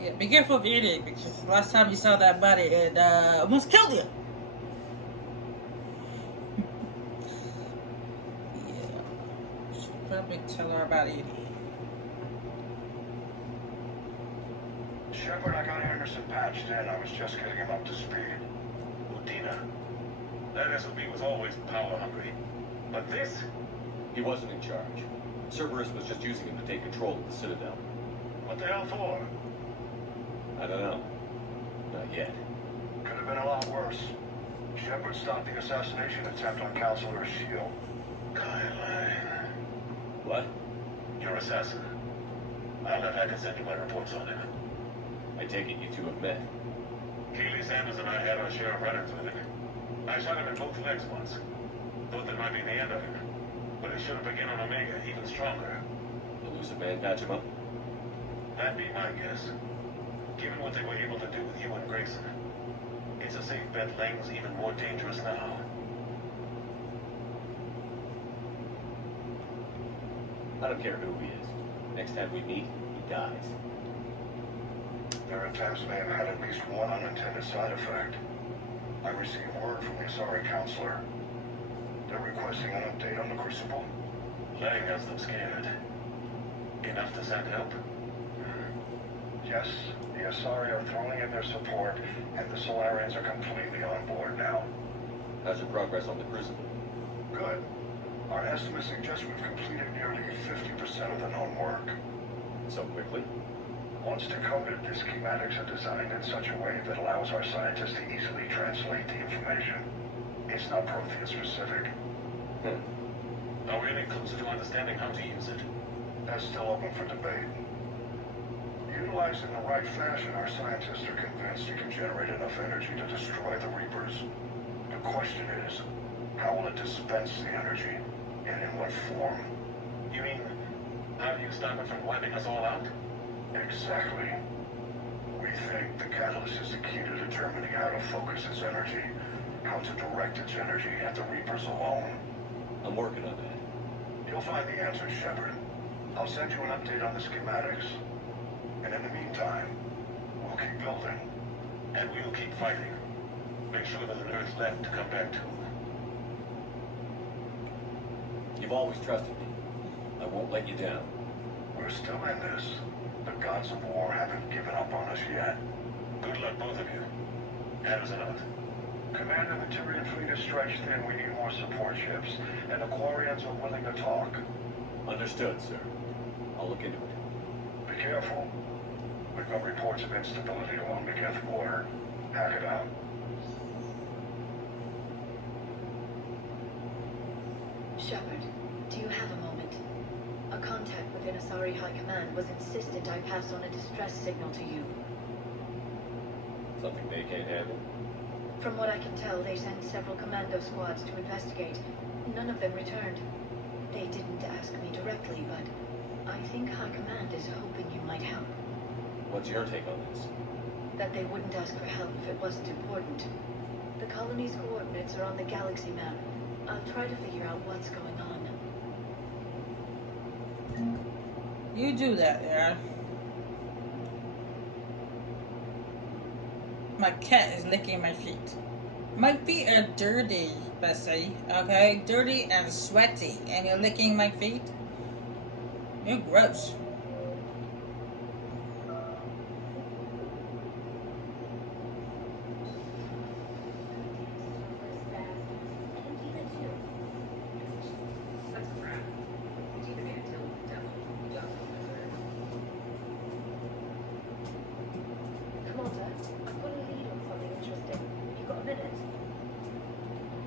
Yeah, be careful of eating because last time you saw that body, it almost killed you. Yeah, should probably tell her about eating. Shepard, I got Anderson patched in. I was just getting him up to speed. Udina. That SOB was always power hungry. But this? He wasn't in charge. Cerberus was just using him to take control of the Citadel. What the hell for? I don't know. Not yet. Could have been a lot worse. Shepard stopped the assassination attempt on Counselor Shield. Kyle, What? your assassin. I'll let Hackett send you my reports on him. I take it you two have met. Keeley Sanders and I had our share of run-ins with him. I shot him in both legs once. Thought that might be the end of him. But it should have begun on Omega, even stronger. Elusive man patch him up? That'd be my guess. Given what they were able to do with you and Grayson, it's a safe bet Lang's even more dangerous now. I don't care who he is. Next time we meet, he dies. Their attempts may have had at least one unintended side effect. I received word from the Asari Counselor. They're requesting an update on the Crucible. Lang has them scared. Enough to send help? Yes, the Asari are throwing in their support, and the Solarians are completely on board now. How's your progress on the Crucible? Good. Our estimates suggest we've completed nearly 50% of the known work. So quickly? Once decoded, the schematics are designed in such a way that allows our scientists to easily translate the information. It's not Protheus specific. Are we any closer to understanding how to use it? That's still open for debate. Utilized in the right fashion, our scientists are convinced it can generate enough energy to destroy the Reapers. The question is, how will it dispense the energy, and in what form? You mean, how do you stop it from wiping us all out? Exactly. We think the catalyst is the key to determining how to focus its energy, how to direct its energy at the Reapers alone. I'm working on that. You'll find the answers, Shepard. I'll send you an update on the schematics. And in the meantime, we'll keep building. And we'll keep fighting. Make sure there's an Earth left to come back to. You've always trusted me. I won't let you down. We're still in this. The gods of war haven't given up on us yet. Good luck, both of you. Anderson out. Commander, the Tyrian fleet is stretched thin. We need more support ships. And the Quarians are willing to talk. Understood, sir. I'll look into it. Be careful. We've got reports of instability along the Geth border. Hack it out. Shepard, do you have a moment? A contact within Asari High Command was insistent I pass on a distress signal to you. Something they can't handle? From what I can tell, they sent several commando squads to investigate. None of them returned. They didn't ask me directly, but I think High Command is hoping you might help. What's your take on this? That they wouldn't ask for help if it wasn't important. The colony's coordinates are on the galaxy map. I'll try to figure out what's going on. You do that, yeah. My cat is licking my feet. My feet are dirty, Bessie. Okay? Dirty and sweaty. And you're licking my feet? You're gross.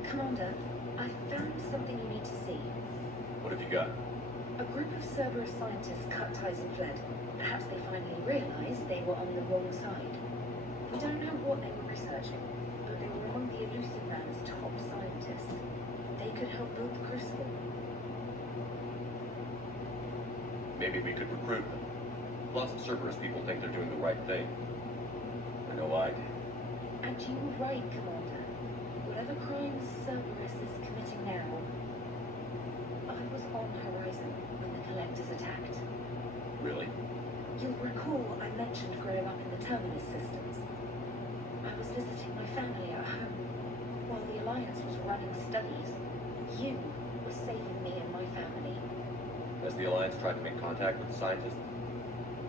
Commander, I found something you need to see. What have you got? A group of Cerberus scientists cut ties and fled. Perhaps they finally realized they were on the wrong side. We don't know what they were researching, but they were among the elusive man's top scientists. They could help build the Crucible. Maybe we could recruit them. Lots of Cerberus people think they're doing the right thing. I know I did. And you were right, Commander. Whatever crimes Cerberus is committing now, I was on Horizon when the Collectors attacked. Really? You'll recall I mentioned growing up in the Terminus systems. I was visiting my family at home. While the Alliance was running studies, you were saving me and my family. Has the Alliance tried to make contact with the scientists?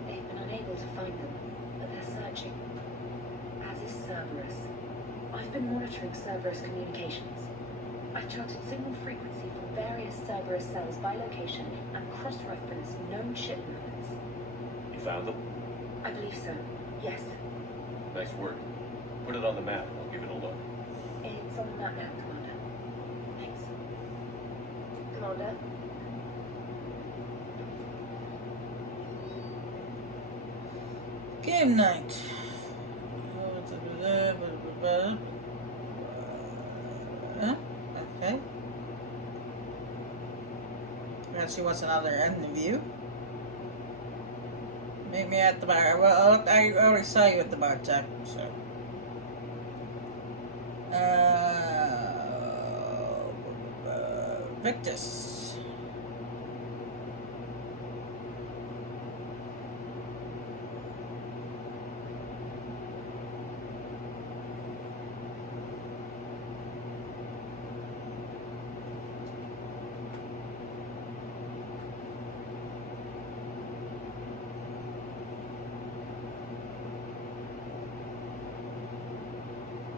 They've been unable to find them, but they're searching. As is Cerberus. I've been monitoring Cerberus communications. I've charted signal frequency from various Cerberus cells by location and cross-referenced known ship movements. You found them? I believe so, yes. Nice work. Put it on the map. I'll give it a look. It's on the map now, Commander. Thanks. Commander? Game night. Okay. Let's see what's another interview. Meet me at the bar. Well, I already saw you at the bar, Jack, so. Victus.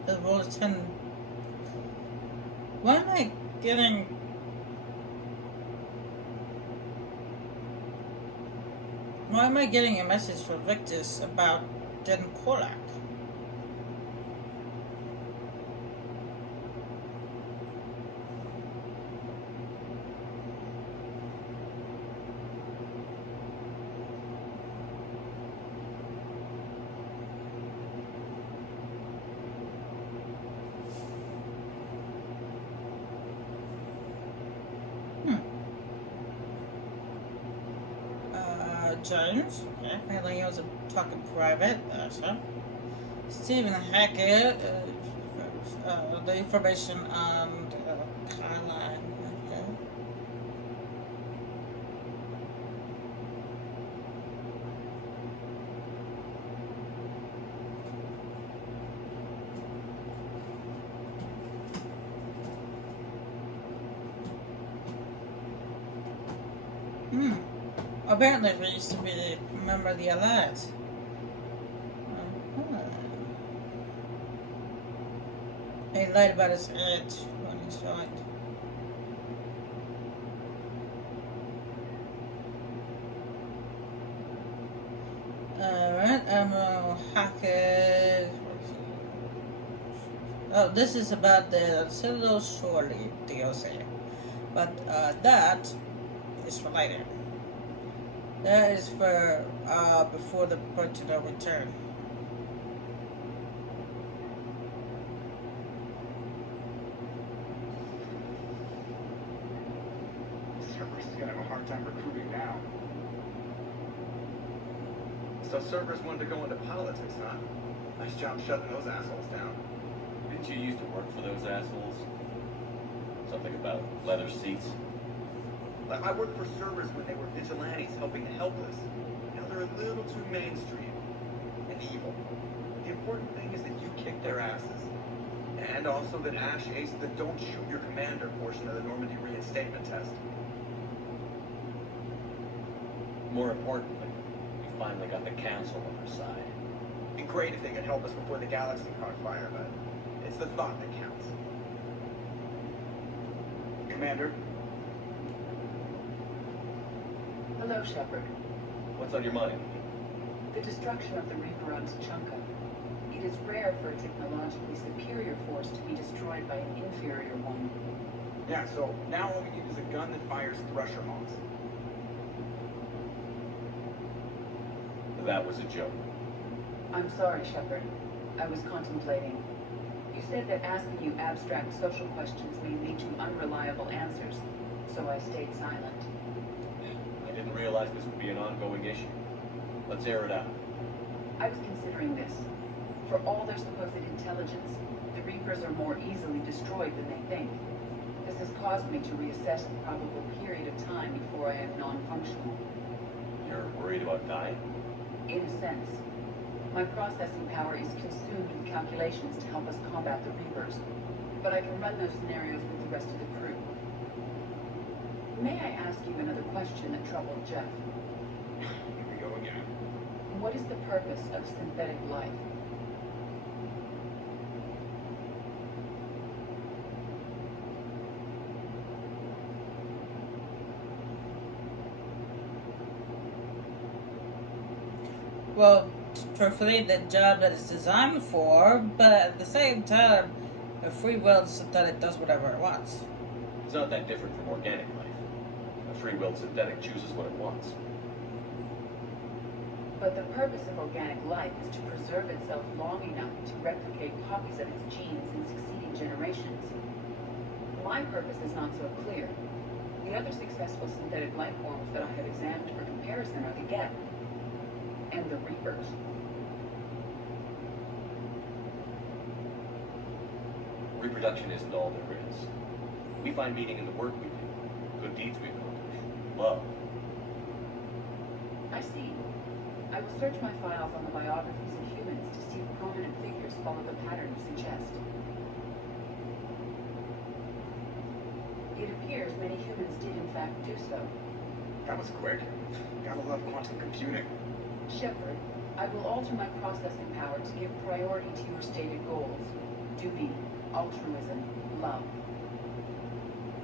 The Volton. Why am I getting? Why am I getting a message from Victus about Den Kolak? James, okay, apparently he was talking private, so. Stephen Hackett, the information on Caroline, okay. Apparently we used to be a member of the Alliance. He lied about his age when he joined. Alright, Admiral Hackett. Oh, this is about the Citadel Shorely DLC. But that is for later. That is for before the point of no return. Cerberus is gonna have a hard time recruiting now. So Cerberus wanted to go into politics, huh? Nice job shutting those assholes down. Didn't you used to work for those assholes? Something about leather seats? I worked for Cerberus when they were vigilantes helping the helpless. Now they're a little too mainstream and evil. The important thing is that you kicked their asses. And also that Ash aced the don't shoot your commander portion of the Normandy reinstatement test. More importantly, we finally got the Council on our side. It'd be great if they could help us before the galaxy caught fire, but it's the thought that counts. Commander? Hello, Shepard. What's on your mind? The destruction of the Reaper on Tuchanka. It is rare for a technologically superior force to be destroyed by an inferior one. Yeah, so now all we need is a gun that fires thresher moths. That was a joke. I'm sorry, Shepard. I was contemplating. You said that asking you abstract social questions may lead to unreliable answers, so I stayed silent. I didn't realize this would be an ongoing issue. Let's air it out. I was considering this. For all their supposed intelligence, the Reapers are more easily destroyed than they think. This has caused me to reassess the probable period of time before I am non-functional. You're worried about dying? in a sense. My processing power is consumed with calculations to help us combat the Reapers, but I can run those scenarios with the rest of the crew. May I ask you another question that troubled Jeff? Here we go again. What is the purpose of synthetic life? Well, truthfully, the job that it's designed for, but at the same time, a free willed synthetic does whatever it wants. It's not that different from organic life. A free-willed synthetic chooses what it wants. But the purpose of organic life is to preserve itself long enough to replicate copies of its genes in succeeding generations. My purpose is not so clear. The other successful synthetic life forms that I have examined for comparison are the Geth and the Reapers. Reproduction isn't all there is. We find meaning in the work we do, good deeds we accomplish, love. I see. I will search my files on the biographies of humans to see if prominent figures follow the pattern you suggest. It appears many humans did in fact do so. That was quick. Gotta love quantum computing. Shepard, I will alter my processing power to give priority to your stated goals. Duty, altruism, love.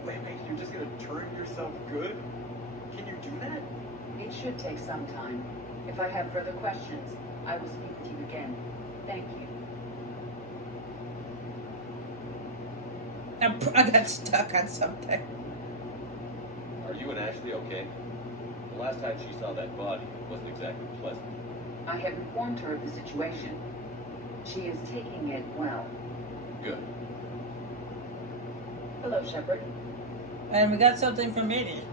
Wait, you're just gonna turn yourself good? Can you do that? It should take some time. If I have further questions, I will speak with you again. Thank you. I got stuck on something. Are you and Ashley okay? The last time she saw that body, it wasn't exactly pleasant. I have informed her of the situation. She is taking it well. Good. Hello, Shepard. And we got something from Mini.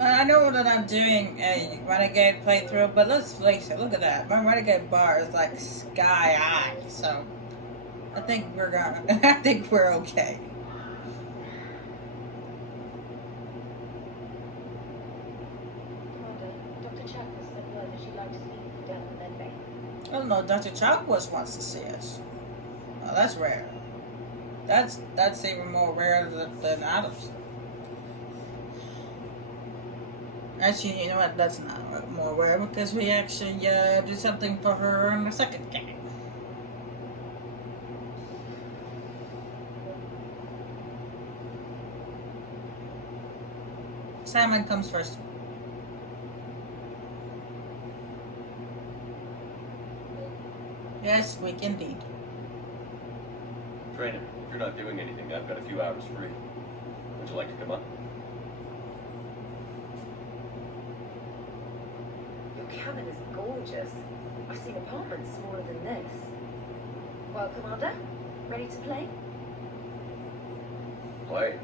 I know that I'm doing a Renegade playthrough, but let's face it, look at that. My Renegade bar is like sky high, so I think I think we're okay. Commander, Dr. Chakwas said word that she'd like to speak with you down in Medbay. I don't know, Dr. Chakwas wants to see us. Oh, that's rare. That's even more rare than Adams. Actually, you know what? That's not more rare because we actually did something for her in the second game. Simon comes first. Yes, week indeed. Trainer, if you're not doing anything, I've got a few hours free. Would you like to come up? Your cabin is gorgeous. I've seen apartments smaller than this. Well, Commander, ready to play? Play.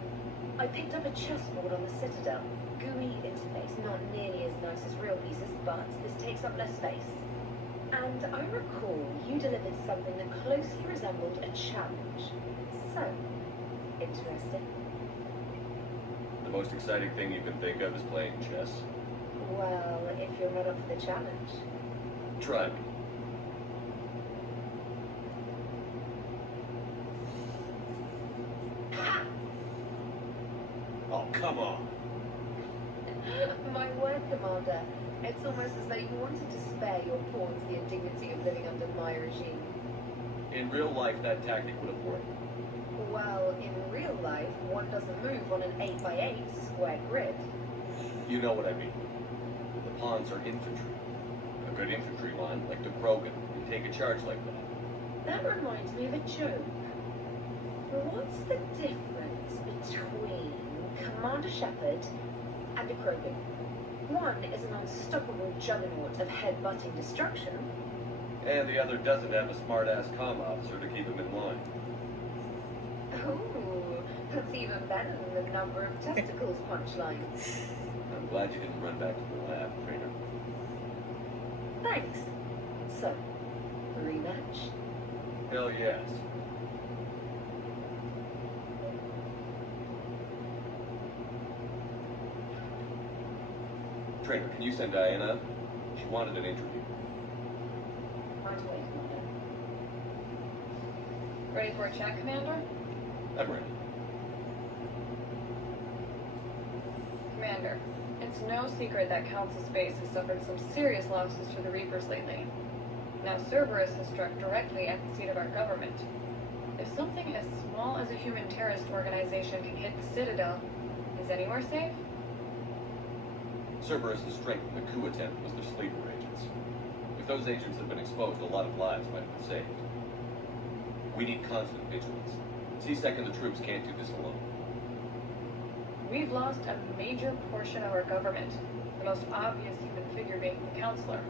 I picked up a chessboard on the Citadel. GUI interface, not nearly as nice as real pieces, but this takes up less space. And I recall you delivered something that closely resembled a challenge. So, interesting. The most exciting thing you can think of is playing chess. Well, if you're not up for the challenge. Try me. Oh, come on. My word, Commander. It's almost as though you wanted to spare your pawns the indignity of living under my regime. In real life, that tactic would have worked. Well, in real life, one doesn't move on an 8x8 square grid. You know what I mean. The pawns are infantry. A good infantry line, like the Krogan, would take a charge like that. That reminds me of a joke. What's the difference between Commander Shepard and a Krogan? One is an unstoppable juggernaut of head-butting destruction. And the other doesn't have a smart-ass comm officer to keep him in line. Ooh, that's even better than the number of testicles punchline. I'm glad you didn't run back to the lab, Trainer. Thanks. So, rematch? Hell yes. Trainer, can you send Diana up? She wanted an interview. On to it, Commander. Ready for a chat, Commander? I'm ready. Commander, it's no secret that Council Space has suffered some serious losses to the Reapers lately. Now Cerberus has struck directly at the seat of our government. If something as small as a human terrorist organization can hit the Citadel, is anywhere safe? Cerberus' strength in the coup attempt was their sleeper agents. If those agents had been exposed, a lot of lives might have been saved. We need constant vigilance. C-Sec and the troops can't do this alone. We've lost a major portion of our government, the most obvious human figure being the Counselor.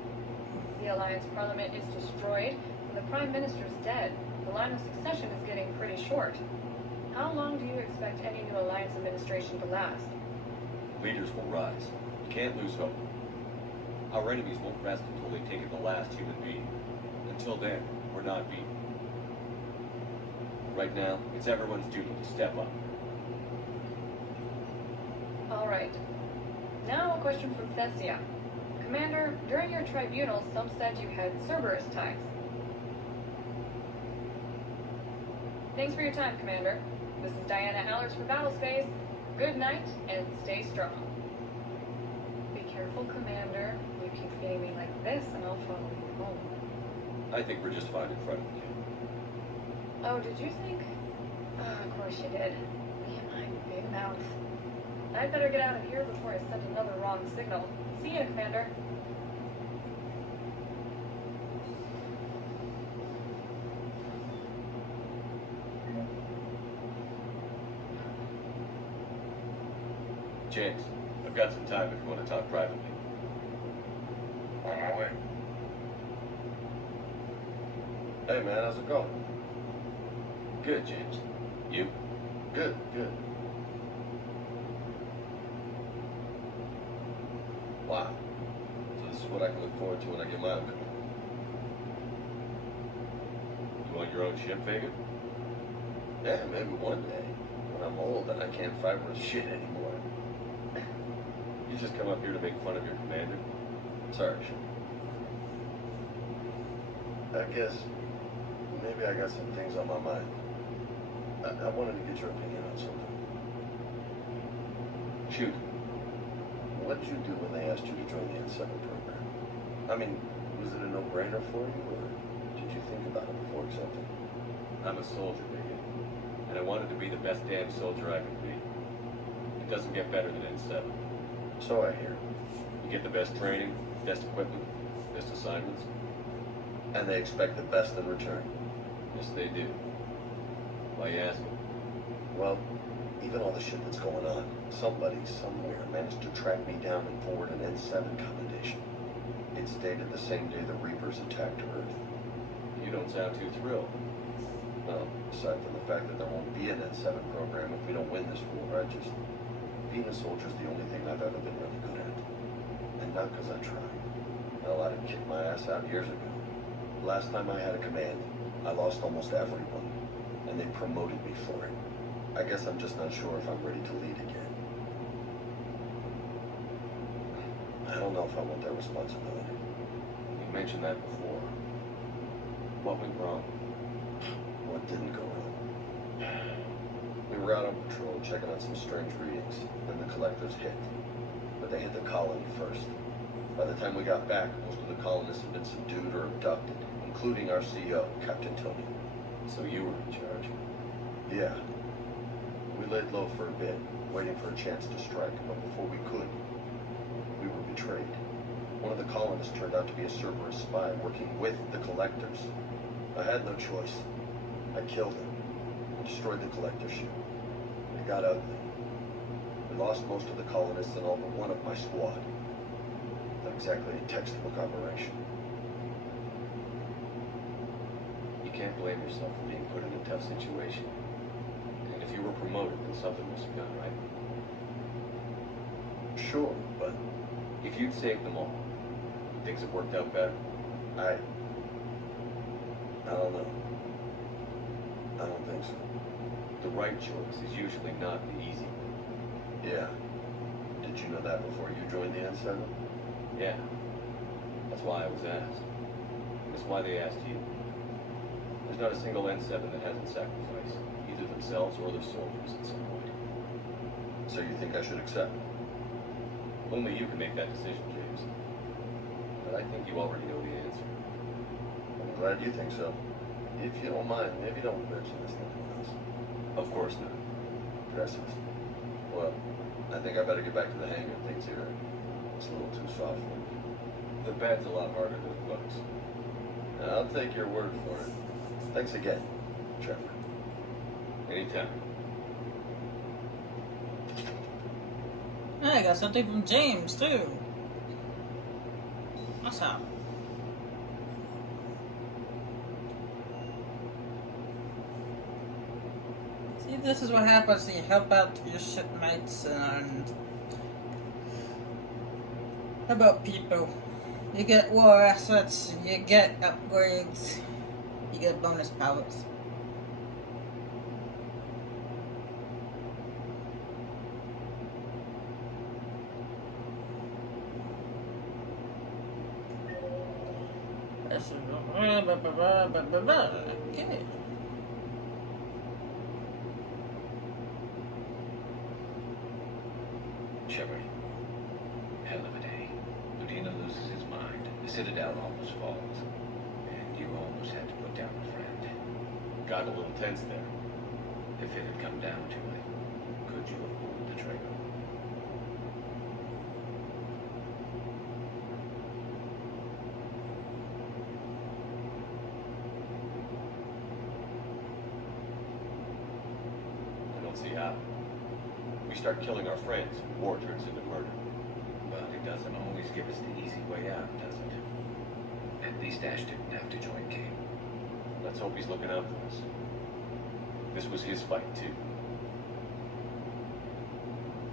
The Alliance Parliament is destroyed, and the Prime Minister's dead. The line of succession is getting pretty short. How long do you expect any new Alliance administration to last? Leaders will rise. You can't lose hope. Our enemies won't rest until they've taken the last human being. Until then, we're not beaten. Right now, it's everyone's duty to step up. All right. Now a question from Thessia. Commander, during your tribunal, some said you had Cerberus ties. Thanks for your time, Commander. This is Diana Allers for Battlespace. Good night, and stay strong. Be careful, Commander. You keep feeding me like this, and I'll follow you home. I think we're just fine in front of you. Oh, did you think? Oh, of course you did. Me and my big mouth. I'd better get out of here before I send another wrong signal. See ya, Commander. James, I've got some time if you want to talk privately. On my way. Hey man, how's it going? Good, James. You? Good, good. Wow. So this is what I can look forward to when I get my own command. You want your own ship, Vega? Yeah, maybe one day. When I'm old and I can't fight worth shit anymore. You just come up here to make fun of your commander? Sorry, I guess maybe I got some things on my mind. I wanted to get your opinion on something. Shoot. What did you do when they asked you to join the N7 program? I mean, was it a no-brainer for you, or did you think about it before accepting? I'm a soldier, Vega. And I wanted to be the best damn soldier I could be. It doesn't get better than N7. So I hear. You get the best training, best equipment, best assignments. And they expect the best in return. Yes, they do. Why you asking? Well, even all the shit that's going on, somebody somewhere managed to track me down and forward an N7 commendation. It's dated the same day the Reapers attacked Earth. You don't sound too thrilled. Well, aside from the fact that there won't be an N7 program if we don't win this war, being a soldier is the only thing I've ever been really good at. And not because I tried. Hell, I done kicked my ass out years ago. Last time I had a command, I lost almost everyone, and they promoted me for it. I guess I'm just not sure if I'm ready to lead again. I don't know if I want that responsibility. You mentioned that before. What went wrong? What didn't go wrong? We were out on patrol checking on some strange readings, and the collectors hit. But they hit the colony first. By the time we got back, most of the colonists had been subdued or abducted, including our CEO, Captain Tony. So you were in charge. Yeah. We laid low for a bit, waiting for a chance to strike, but before we could, we were betrayed. One of the colonists turned out to be a Cerberus spy working with the collectors. I had no choice. I killed him and destroyed the collector ship. It got ugly. We lost most of the colonists and all but one of my squad. Not exactly a textbook operation. You can't blame yourself for being put in a tough situation. And if you were promoted, then something must have gone right. Sure, but If you'd saved them all, would things have worked out better? I don't know. I don't think so. The right choice is usually not the easy one. Yeah. Did you know that before you joined the N7? Yeah. That's why I was asked. That's why they asked you. There's not a single N7 that hasn't sacrificed, either themselves or their soldiers at some point. So you think I should accept? Only you can make that decision, James. But I think you already know the answer. I'm glad you think so. If you don't mind, maybe don't mention this to anyone else. Of course not. Gracias. Well, I think I better get back to the hangar. Things here are it's a little too soft for me. The bad's a lot harder than it looks. I'll take your word for it. Thanks again, Trevor. Anytime. I got something from James too. Awesome. See, this is what happens when you help out your shipmates and about people. You get war assets, you get upgrades, you get bonus powers. Okay. Shepard, hell of a day. Udina loses his mind. The Citadel almost falls. And you almost had to put down a friend. Got a little tense there. If it had come down to it, could you have pulled the trigger? I don't see how. We start killing our friends, war turns into murder. But it doesn't always give us the easy way out, does it? At least Ash didn't have to join King. Let's hope he's looking out for us. This was his fight, too.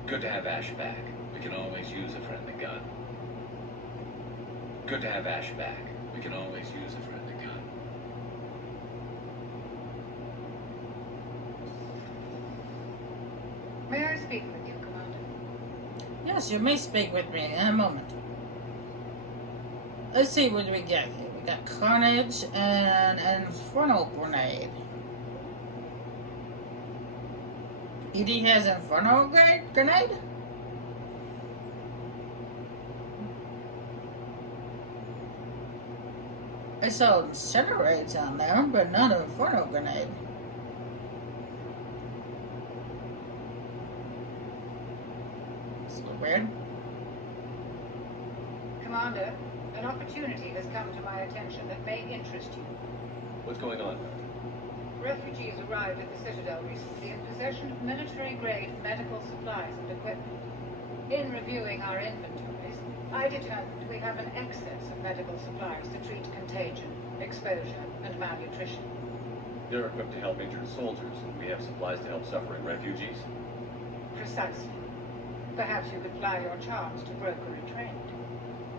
Good to have Ash back. We can always use a friendly gun. Good to have Ash back. We can always use a friendly gun. May I speak with you, Commander? Yes, you may speak with me in a moment. Let's see what we get here. We got Carnage and an Inferno Grenade. ED has Inferno Grenade? I saw Incinerates on there, but not an Inferno Grenade. It's a little weird. Commander, an opportunity has come to my attention that may interest you. What's going on? Refugees arrived at the Citadel recently in possession of military-grade medical supplies and equipment. In reviewing our inventories, I determined we have an excess of medical supplies to treat contagion, exposure, and malnutrition. They're equipped to help injured soldiers, and we have supplies to help suffering refugees. Precisely. Perhaps you could ply your charms to broker a trade.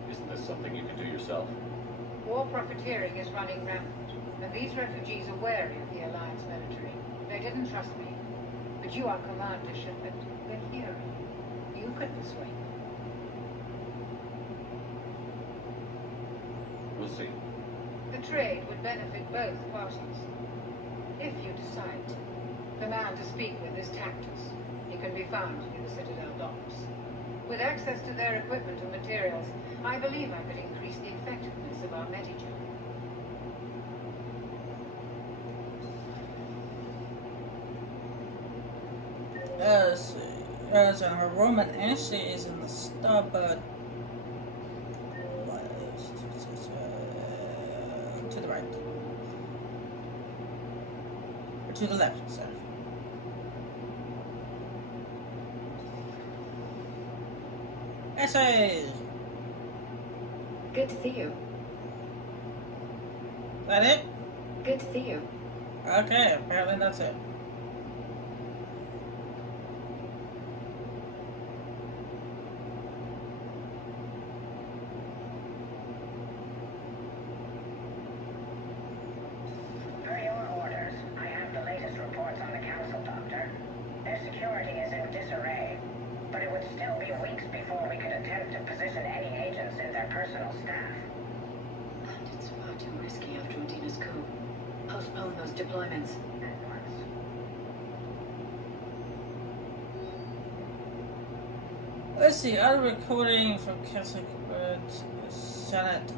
Isn't this something you can do yourself? War profiteering is running rampant, and these refugees are wary of the Alliance military. They didn't trust me. But you are Commander Shepard. They're here. You could persuade them. We'll see. The trade would benefit both parties. If you decide to. The man to speak with is Tactus. He can be found in the Citadel docks. With access to their equipment and materials, I believe I could increase the effectiveness of our Medigen. As a Roman Ashley is in the starboard. To the right. Or to the left, sorry. Essay! Good to see you. That it? Good to see you. Okay, apparently that's it. Per your orders, I have the latest reports on the Council, Doctor. Their security is in disarray, but it would still be weeks before we could attempt to position any agents in their personal staff. Too risky after Udina's coup. Postpone those deployments. Let's see, other recording from Catholic Senate.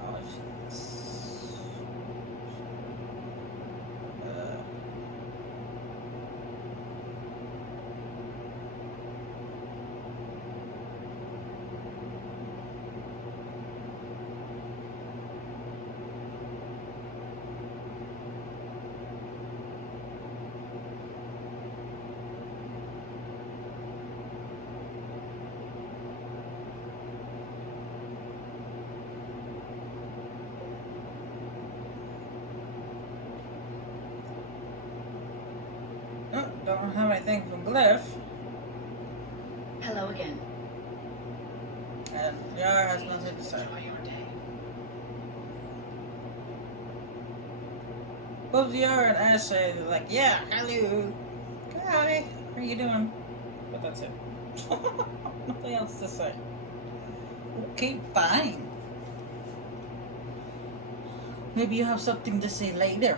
Oh, don't have anything from Glyph. Hello again. And Yara has nothing to say. Enjoy your day. Both Yara and Ashley are like, yeah, hello. Hi, how are you doing? But that's it. Nothing else to say. Okay, fine. Maybe you have something to say later.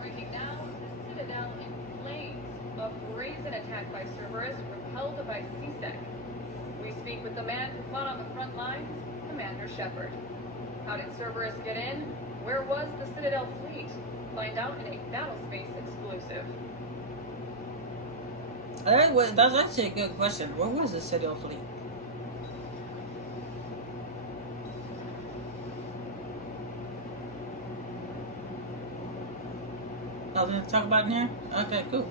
Breaking now, the Citadel in flames. A brazen attack by Cerberus repelled by CSEC. We speak with the man who fought on the front lines, Commander Shepard. How did Cerberus get in? Where was the Citadel fleet? Find out in a Battlespace exclusive. That's actually a good question. Where was the Citadel fleet? Nothing to talk about in here? Okay, cool.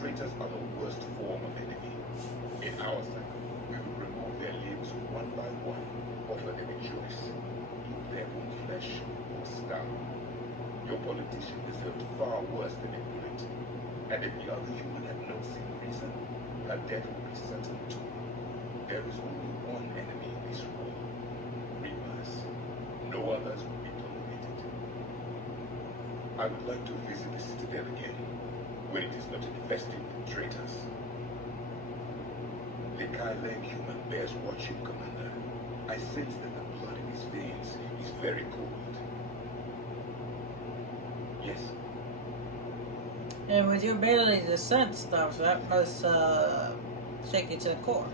Traitors are the worst form of enemy. In our cycle, we will remove their limbs one by one, offer them a choice: eat their own flesh or starve. Your politician deserved far worse than a bullet. And if the other human had no single reason, her death would be certain too. There is only one enemy in this war: Reapers. No others will be tolerated. I would like to visit the Citadel again, when it is not infested with traitors. The Kylan human bears watching, Commander. I sense that the blood in his veins is very cold. Yes. And with your ability to sense stuff, that must shake you to the core.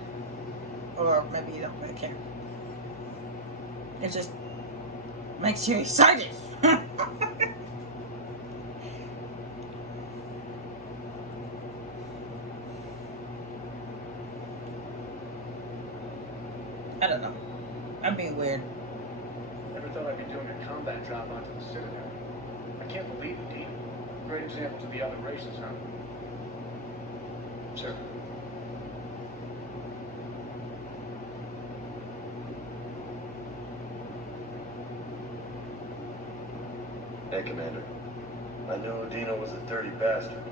Or maybe you don't really care. It just makes you excited. I don't know. I'm being weird. Never thought I'd be doing a combat drop onto the Citadel. I can't believe it, Dean. Great example to the other races, huh? Sir. Hey, Commander. I knew Dino was a dirty bastard,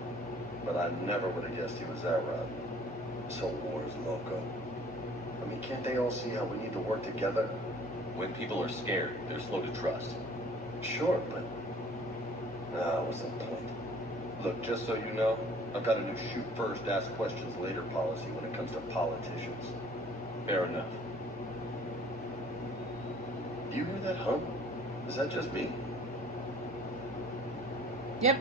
but I never would have guessed he was that rotten. This whole war is loco. I mean, can't they all see how we need to work together? When people are scared, they're slow to trust. Sure, but... Nah, what's the point? Look, just so you know, I've got a new shoot first, ask questions later policy when it comes to politicians. Fair enough. You hear that hum? Is that just me? Yep.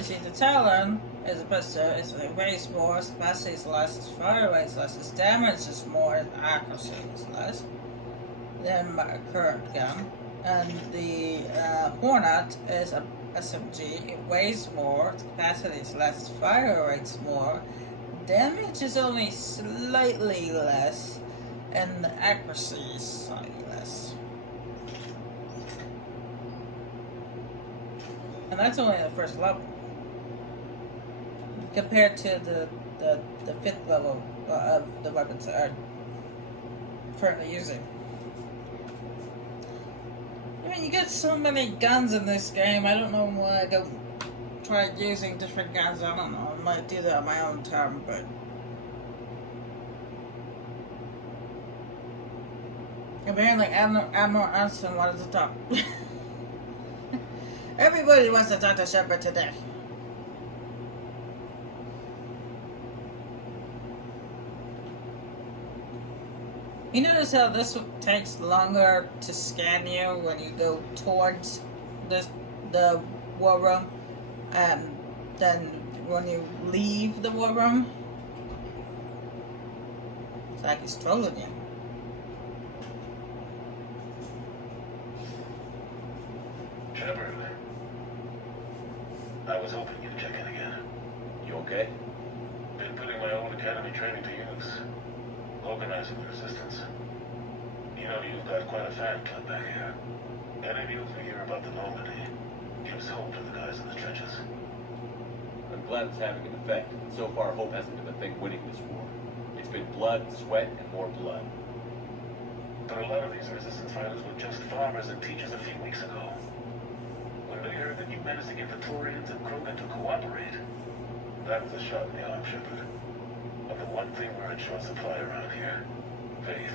See, the Talon is a pistol, it's weighs more, capacity is less, its fire rate is less, its damage is more, its accuracy is less than my current gun. And the Hornet is a SMG, it weighs more, its capacity is less, its fire rate is more, damage is only slightly less, and the accuracy is slightly less. And that's only the first level. Compared to the 5th level of the weapons. currently using. I mean, you get so many guns in this game. I don't know why I don't try using different guns. I don't know. I might do that on my own time, but apparently Admiral Anston wanted to talk. Everybody wants to talk to Shepard today. You notice how this takes longer to scan you when you go towards the war room, and then when you leave the war room, it's like it's trolling you. Shepard, I was hoping you'd check in again. You okay? Been putting my old academy training to use. Organizing the resistance. You know, you've got quite a fan club back here. Any news we hear about the Normandy gives hope to the guys in the trenches. I'm glad it's having an effect. So far, hope hasn't been the thing winning this war. It's been blood, sweat, and more blood. But a lot of these resistance fighters were just farmers and teachers a few weeks ago. When they heard that you managed to get the Torians and Krogan to cooperate, that was a shot in the arm, Shepard. Of the one thing we're in short supply around here, faith.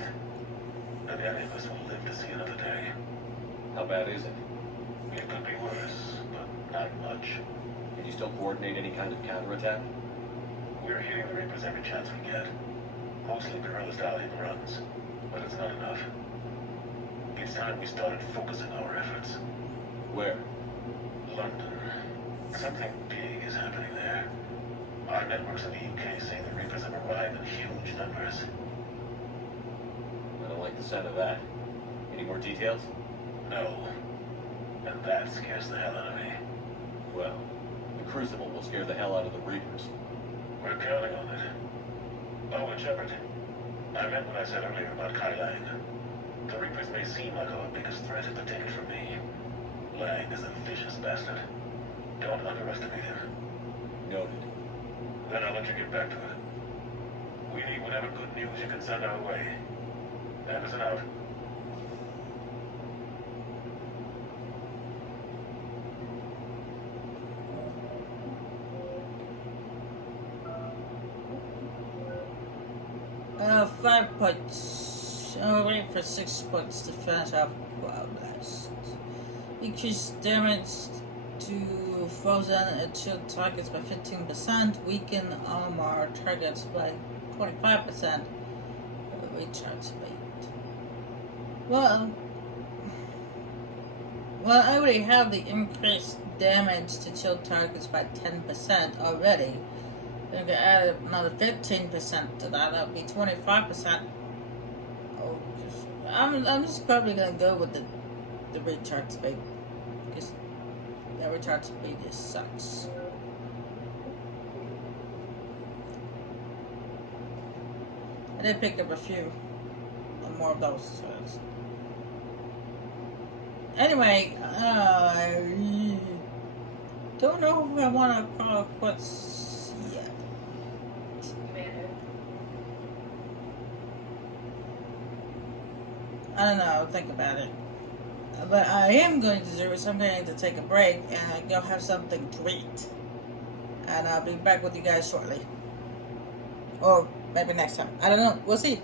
And any of us will live to see another day. How bad is it? It could be worse, but not much. Can you still coordinate any kind of counterattack? We're hitting the Reapers every chance we get. Mostly guerrilla stallion runs, but it's not enough. It's time we started focusing our efforts. Where? London. Something big is happening there. Our networks in the UK say the Reapers have arrived in huge numbers. I don't like the sound of that. Any more details? No. And that scares the hell out of me. Well, the Crucible will scare the hell out of the Reapers. We're counting on it. Oh, and Shepard, I meant what I said earlier about Kai Lang. The Reapers may seem like our biggest threat, but take it from me. Lang is a vicious bastard. Don't underestimate him. Noted. Then I'll let you get back to it. We need whatever good news you can send our way. Anderson out. Uh, 5 points. Oh, wait for 6 points to finish off Wild Blast. Increase damage to frozen and shield targets by 15%. Weaken armor targets by 25%. Recharge speed. Well, I already have the increased damage to shield targets by 10% already. I'm gonna add another 15% to that. That'll be 25%. Oh, I'm just probably gonna go with the recharge speed, because that recharge speed just sucks. I did pick up a few more of those. So anyway, I don't know if I want to call quits yet. Commander. I don't know. I'll think about it. But I am going to do is I'm going to take a break and go have something to eat. And I'll be back with you guys shortly. Or maybe next time. I don't know. We'll see.